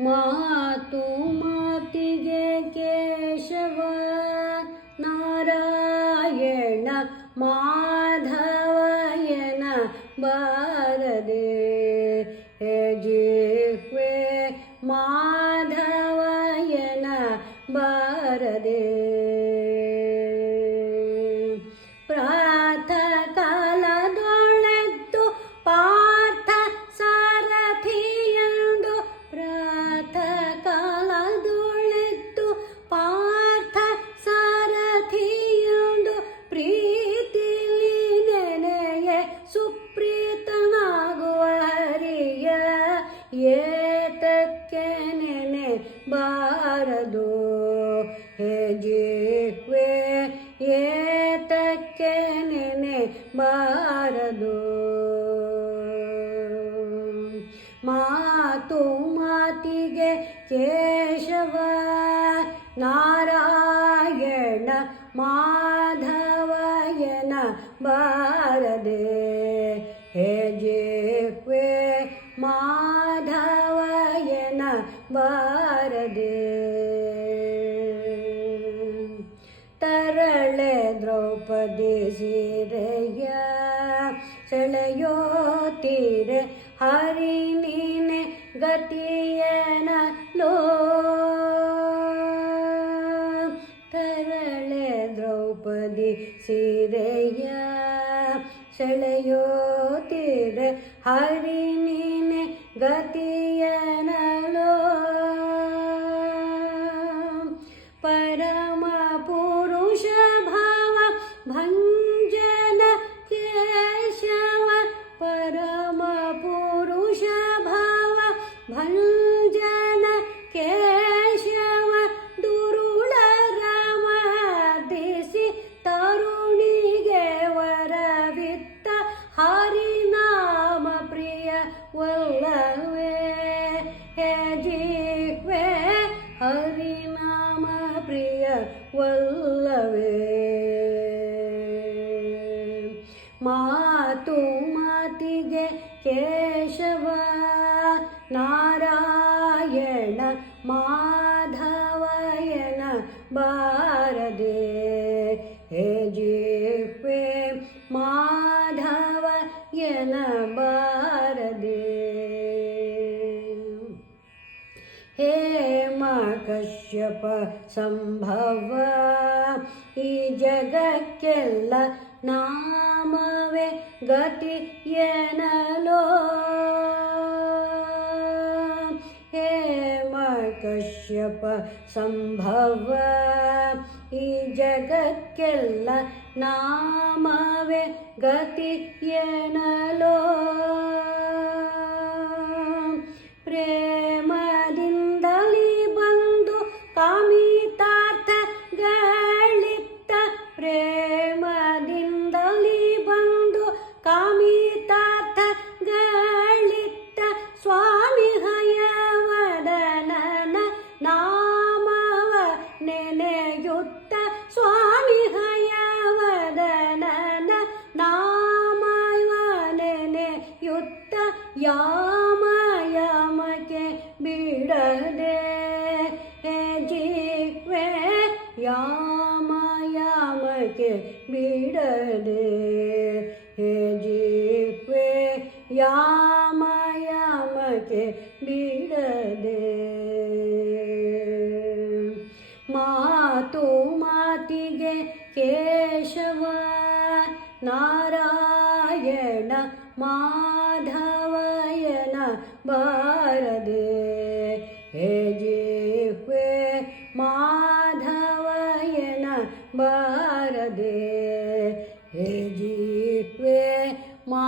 ಮಾತು ಮಾತಿಗೆ ಕೇಶವ ನಾರಾಯಣ ಮಾಧವಯನ ಬಾರದೆ ಜಿಹ್ವೆ ಮಾಧವಯನ ಬಾರದೆ ಪ್ರಾತಃಕಾಲದೊಳೆದ್ದು ಪಾರ್ಥ ಸಾರಥಿಯಂದು ಪ್ರಾತಃಕಾಲದೊಳೆದ್ದು ಪಾರ್ಥ ಸಾರಥಿಯಂದು ಪ್ರೀತಿಲಿ ನೆನೆಯೇ ಸುಪ್ರೀತನಾಗುವ ಹರಿಯ ಏತಕ್ಕೆ ನೆನೆ ಬಾರದು ಹೇ ಜಿಹ್ವೆ ಏತಕ್ಕೆ ನೆನೆ ಬಾರದು ಮಾತು ಮಾತಿಗೆ ಕೇಶವ ನಾರಾಯಣ ಮಾಧವಯನ ಬಾರದೆ ಹೇ ಜಿಹ್ವೆ ಮಾಧವಯನ ಬಾರದೆ ತರಳೆ ದ್ರೌಪದಿ ಸೀರೆಯ ಸೆಳೆಯೋತೀರೆ ಹರಿ ನೀನೆ ಗತಿಯೇನಲೋ ತರಳೆ ದ್ರೌಪದಿ ಸೀರೆಯ ಸೆಳೆಯೋತೀರೆ ಹರಿ ನೀನೆ ಗತಿಯೇನಲೋ ಪರಮ ಪುರುಷ ಭಾವ ಭಂಜನ ಕೇಶವ ಪರಮ ಪುರುಷ ಭಾವ ಭಂಜನ ಕೇಶವ ದುರುಳ ರಾಮರ್ದಿಸಿ ತರುಣಿಗೆ ವರವಿತ್ತ ಹರಿನಾಮ ಪ್ರಿಯ ವಲ್ಲವೇ ಹೇ ಜಿಹ್ವೆ ಹರಿನಾಮ ಪ್ರಿಯ ವಲ್ಲವೇ ಮಾತು ಮಾತಿಗೆ ಕೇಶವ ನಾರಾಯಣ ಮಾಧವಯನ ಬಾರದೆ ಹೇ ಜಿಹ್ವೆ ಮಾಧವಯನ ಬಾರದೆ ಹೇಮ ಕಶ್ಯಪ ಸಂಭವ ಈ ಜಗಕ್ಕೆಲ್ಲ ನಾಮವೇ ಗತಿ ಎನ್ನಲೋ ಹೇಮ ಕಶ್ಯಪ ಸಂಭವ ಈ ಜಗಕ್ಕೆಲ್ಲ ನಾಮವೇ ಗತಿ ಎನ್ನಲೋ ಪ್ರೇಮದಿಂದಲೇ ಬಂದು ಕಾಮಿತಾರ್ಥಗಳಿತ್ತ ಪ್ರೇಮದಿಂದಲೇ ಬಂದು ಕಾಮಿತಾರ್ಥಗಳಿತ್ತ ಸ್ವಾಮಿ ಹಯವದನನ ನಾಮವ ನೆನೆಯುತ್ತ ಸ್ವಾಮಿ ಹಯವದನನ ನಾಮವ ನೆನೆಯುತ್ತ ಯಾಮಯಮಕ್ಕೆ ಬಿಡದೆ ಹೇ ಜಿಹ್ವೆ ಯಾಮಯಮಕ್ಕೆ ಬಿಡದೆ ಹೇ ಜಿಹ್ವೆ ಯಾಮಯಮಕ್ಕೆ ಬಿಡದೆ ಮಾತು ಮಾತಿಗೆ ಕೇಶವ ನಾರಾಯಣ ಮಾಧವಯನ ಬಾರದೆ ಹೇ ಜಿಹ್ವೆ ಮಾಧವಯನ ಬಾರದೆ ಹೇ ಜಿಹ್ವೆ ಮಾ